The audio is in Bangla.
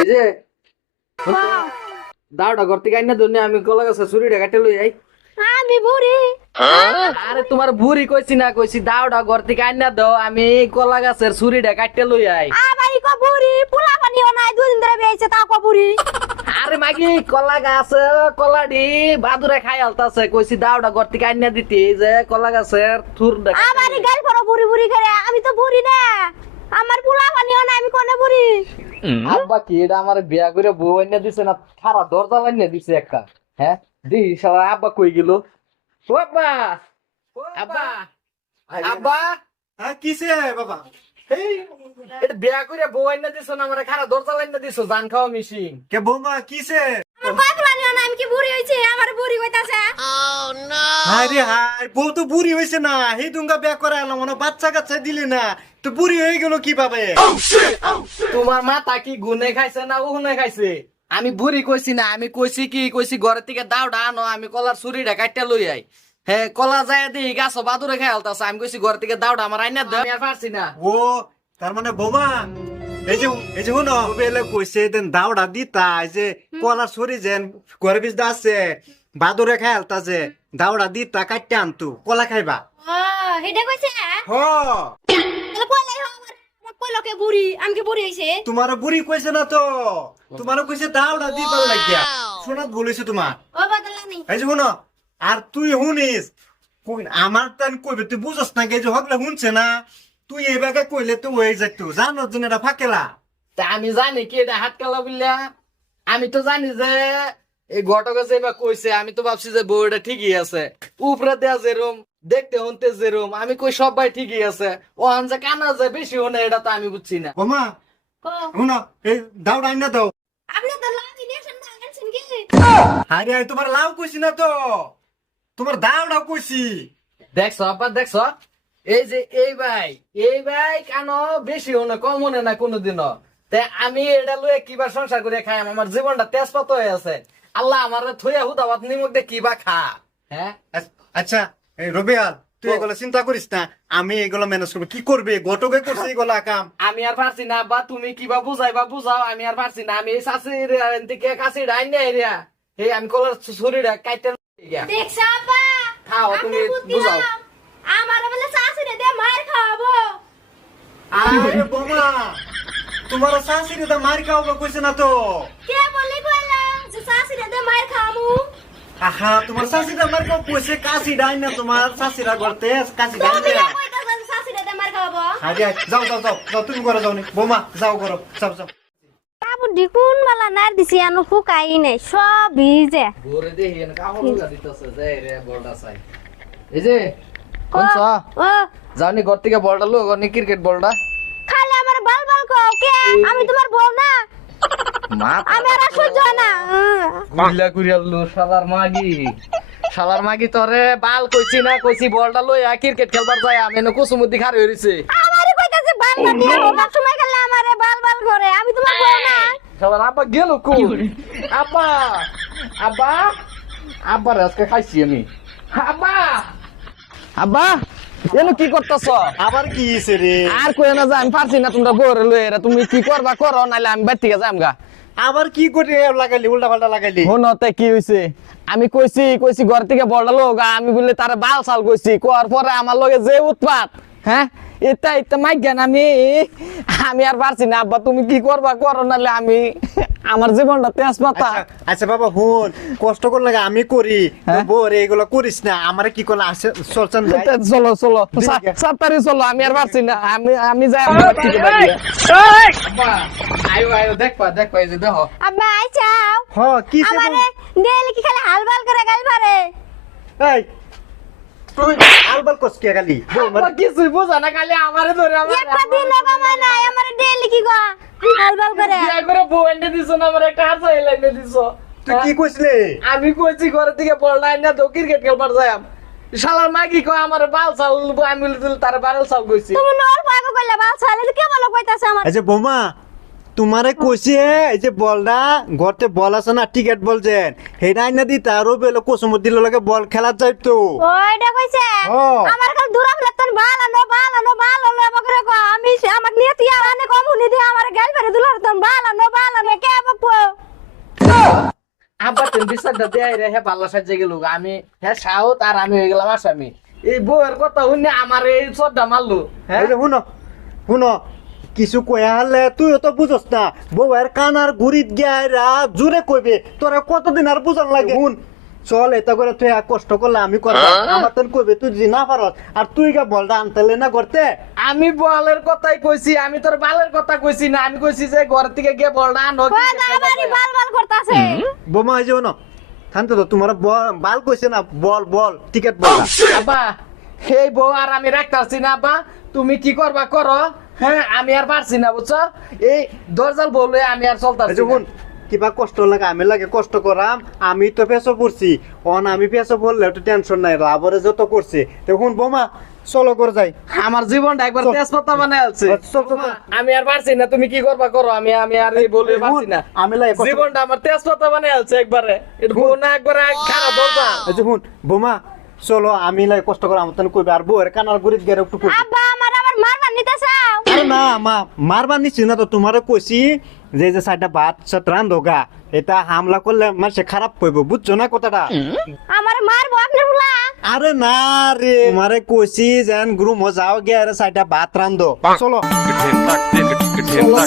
এই যে দাওটা করতে গাই না দুনিয়া আমি কলা গাছে ছুরিটা কাটে লই যাই। আমি বুড়ি আরে তোমার বুড়ি কইছি না কইছি দাওটা করতে গাই না দাও আমি কলা গাছের ছুরিটা কাটে লই যাই। আমারই কো বুড়ি পোলা পানিও নাই দুদিন ধরে বেইছে তাও কো বুড়ি। আরে মাগি কলা গাছ কলাডি বাদুরে খাই আলতাছে কইছি দাওটা করতে গাই না দিতে এই যে কলা গাছের থুরটা আমারই গাল পড়ো বুড়ি বুড়ি করে আমি তো বুড়ি না আমার পোলা পানিও নাই আমি কোনে বুড়ি। আব্বা কি এটা আমার বিয়া করে বউ এনে দিছে না খারা দরজা লাইনে দিছে একটা। হ্যাঁ দিহি শালা আব্বা কই গেল ও আব্বা আব্বা আব্বা হ্যাঁ কিসে বাবা? এই এটা বিয়া করে বউ এনে দিছ না আমার খারা দরজা লাইনে দিছ জান খাওয়া মিশিং কে বৌমা কিসে? আমার কয় পানিও নাই আমি কি বুড়ি হইছে আমার বুড়ি কইতাছে। হায় রে হায়, বউ তো বুড়ি হয়েছে না, হে দুঙ্গা বিয়া করে এলাম মনে বাচ্চা কাচ্চা দিলি না, তো বুড়ি হয়ে গেল কিভাবে? তোমার মাথা কি গুনে খাইছে না উহুনে খাইছে? আমি বুড়ি কইছি না, আমি কইছি কি কইছি ঘরের থেকে দাওটা আনো আমি কলার ছুরিটা কাটতে লই আই। হ্যাঁ কলা যায় দিই গাছ বাদুরে খাই আলতাছে আমি কইছি ঘর থেকে দাওটা আমার আইনা দাও আমি আর পারছি না। ও তার মানে বৌমা এই যে হুনো বেলে কইছে দেন দাওড়া দিতা এই যে কলার ছড়ি যেন ঘরে বিষ আছে বাদুরে খাই আলতাছে দাওড়া দিতা কাটতে আনতু কলা খাইবা। ও হেডে কইছে হ তাহলে কইলাই আমার কইলকে বুড়ি আমি কি বুড়ি হইছে। তোমার বুড়ি কইছে না তো, তোমার কইছে দাওড়া দিবার লাগিয়া শোনাত বলেছে তোমার। ও বদলানি এই যে হুনো আর তুই শুনিস আমার তান কইবে তুই বুঝস না গে যে হগলে শুনছে না তুই এই বাগে কইলে তো হয়ে যেত জানো যে এটা ফাঁকেলা। তা আমি জানি কি এটা হাত কালা বললা আমি তো জানি যে এই ঘটক যে বা কইছে আমি তো ভাবছি যে বউটা ঠিকই আছে উপরে দেয়া যেরম দেখতে হনতে যেরম আমি কই সবাই ঠিকই আছে ও যে কানা যে বেশি হনে এটা তো আমি বুঝছি না। ওমা কো শুনো এই দাওড়া আইনা দাও। আপনি তো লাগি নেছেন না আনছেন কি। আরে আমি তোমার লাউ কইছি না তো, তোমার দাওড়া কইছি। দেখছো আব্বা দেখছো এই যে এই ভাই কেন বেশি হনে কম হনে না কোনোদিনও তাই আমি এটা লয়ে কিবা সংসার করে খাই আমার জীবনটা তেজপাত হয়ে আছে আল্লাহ আমার থইয়া হুদাবাত নিমক দিয়ে কিবা খা। হ্যাঁ আচ্ছা এই রবিয়াল তুই এগুলো চিন্তা করিস না, আমি এগুলো ম্যানেজ করবো। কি করবে ঘটকে করছে এগুলা কাম। আমি আর পারছি না বা তুমি কিবা বুঝাইবা বুঝাও আমি আর পারছি না আমি এই শাশির দিকে কাছে ডাইন না এরিয়া এই আমি কলার ছুরিটা কাইতে দেখছ আপা খাও তুমি বুঝাও। আমার বলে শাশুড়ি দে মার খাওয়াবো। আরে বোমা তোমার শাশুড়ি তো মার খাওয়াবো কইছে না তো। কে বলি কইলা যে শাশুড়ি দে মার খাওয়াবো। আহা তোমার শাশুড়ি মার খাওয়া কইছে কাশি ডাই না তোমার শাশুড়া করতে কাশি ডাই তুমি না। কইতাছেন শাশুড়ি দে মার খাওয়াবো। আরে যাও যাও যাও যাও তুমি করে যাও নি বোমা যাও করো যাও যাও। বাবু ডিকুন মালা নার দিছি আনো ফুকাই নাই সব ভিজে। ঘুরে দেখি না কাপড় লাগা দিতেছে যে রে বলটা চাই এই যে কোনছ ও জানি ঘর থেকে বলটা লো গনি ক্রিকেট বলটা খালি আমার বাল বাল কো কে আমি তোমার বউ না মা আমি আর সহ্য হয় না। কুইলা কুইলা লো শালার মাগি তোরে বাল কইছি না কইছি বলটা লইয়া ক্রিকেট খেলবার যায় আমি এনে কুসুমুদ্দি খার হইছে আমারে কইতাছে বাল বাল দিয়ে সব সময় খেলে আমারে বাল বাল করে আমি তোমার বউ না। শালার আব্বা গেল কই আব্বা আব্বা আব্বা আজকে খাইছি আমি আব্বা আব্বা এনো কি করতেছ আবার কি হইছে রে? আর কই না যা আমি পারছি না তোমরা বউরে লইয়া তুমি কি করবা করো নাইলে আমি বাইর থেকে যামগা। আবার কি করে লাগাইলি উল্টা পাল্টা লাগাইলি? হনতে কি হইছে আমি কইছি ঘর থেকে বলটা লোক আমি বলে তার বাল সাল কইছি কোয়ার পরে আমার লগে যে উৎপাত হ্যাঁ এটা মাই জ্ঞান আমি আর পারছি না আব্বা তুমি কি করবা করো নাহলে আমি আমার জীবনটা তেজপাতা। আচ্ছা বাবা হুন কষ্ট করে লাগে আমি করি হ্যাঁ? বোরে এগুলো করিস না আমারে কি করলে আসে চলছেন চলো চলো সাতারি চলো আমি আর পারছি না আমি যাই আমার থেকে বাড়িয়ে আব্বা আয়ো দেখবা এই যে দেখো আব্বা আইছাও হ কি সে আমারে দেলি কি খালি হালবাল করে গাল মারে। এই তুই আলবাল কস কে গালি আব্বা কিছুই বোঝা না খালি আমারে ধরে একটা দিন কামাই নাই আমারে দেলি কি গো হালবাল করে। বিয়া করে বউ এনে দিছো না আমার একটা হাত এনে দিছো। তুই কি কইছলি? আমি কইছি ঘর থেকে বলটা না তো ক্রিকেট খেলবার যাইম শালার মাগি কয় আমার বাল চাল আমি তার বাল চাল কইছি তুমি নর পাগো কইলা বাল ছালে কে বলো কইতাছে আমার। এই যে বোমা তোমারে কইছে এই যে বলটা ঘরতে বল আছে না টিকেট বলছেন হেডা আইনা দি তারও বেলো কোসমত দিল লাগে বল খেলা যাইতো। ওইটা কইছে আমার কাল দূরা ফেলে তোর বাল আনো বকরে কো আমি আমাক নিয়ে তিয়া আনে কম হুনি দি আমার গাল ভরে দুলার তোর বাল আনো কে সাইডটা দেয় রে হে পাল্লা সাইজে গেল আমি হ্যাঁ সাউথ আর আমি হয়ে গেলাম আসামি এই বউয়ের কথা শুনে আমার এই চোরটা মারলো হ্যাঁ এই যে শুনো শুনো কিছু কয়া হলে তুইও তো বুঝস না বউয়ের কানার গুড়িত গিয়া জোরে কইবে তোরা কতদিন আর বুঝান লাগে শুন চল এটা করে তুই এক কষ্ট করলে আমি করবো আমার তেন কইবে তুই যদি না পারস আর তুই গা বলটা আনতেলে না করতে আমি বলের কথাই কইছি আমি তোর বালের কথা কইছি না আমি কইছি যে ঘর থেকে গিয়ে বলটা আনো আমারই বাল বাল করতেছে বোমা এই যে শোনো থানতে তো তোমার বাল কইছে না বল বল টিকেট বল আব্বা সেই বউ আর আমি রাখতাছি না আব্বা তুমি কি করবা করো হ্যাঁ আমি আর পারছি না বুঝছো এই দরজাল বললে আমি আর চলতাছি যখন কিবা কষ্ট লাগে আমি লাগে কষ্ট করাম আমি তো পেছো পড়ছি অন আমি পেছো পড়লে একটু টেনশন নাই লাভরে যত করছে দেখুন বোমা চলো করে যাই আমার জীবনটা একবার তেজপাতা বানাই আছে চল, চল, চল। আমি আর পারছি না তুমি কি করবা করো আমি আমি আর এই বলতে পারছি না আমি লাগে কষ্ট- জীবনটা আমার তেজপাতা বানাই আছে একবারে এটা বউ না একবারে খারাপ দরজা এই যে শুন বোমা চলো আমি লাগে কষ্ট করে আমার তেন কইবে আর বউয়ের কানার গুড়িত গেরে একটু কইবে আব্বা আমার মারবার নিতে চাও আরে না মা মারবার নিচ্ছি না তো তোমারে কইছি যে যে সাইডটা ভাত সাত রান্ধোগা এটা হামলা করলে মানুষে খারাপ কইব বুঝছো না কথাটা আমার মারবো আপনার বুলা আরে না রে তোমারে কইছি যেন গ্রুম যাও গে আরে সাইডটা ভাত রান্ধো চলো চলো,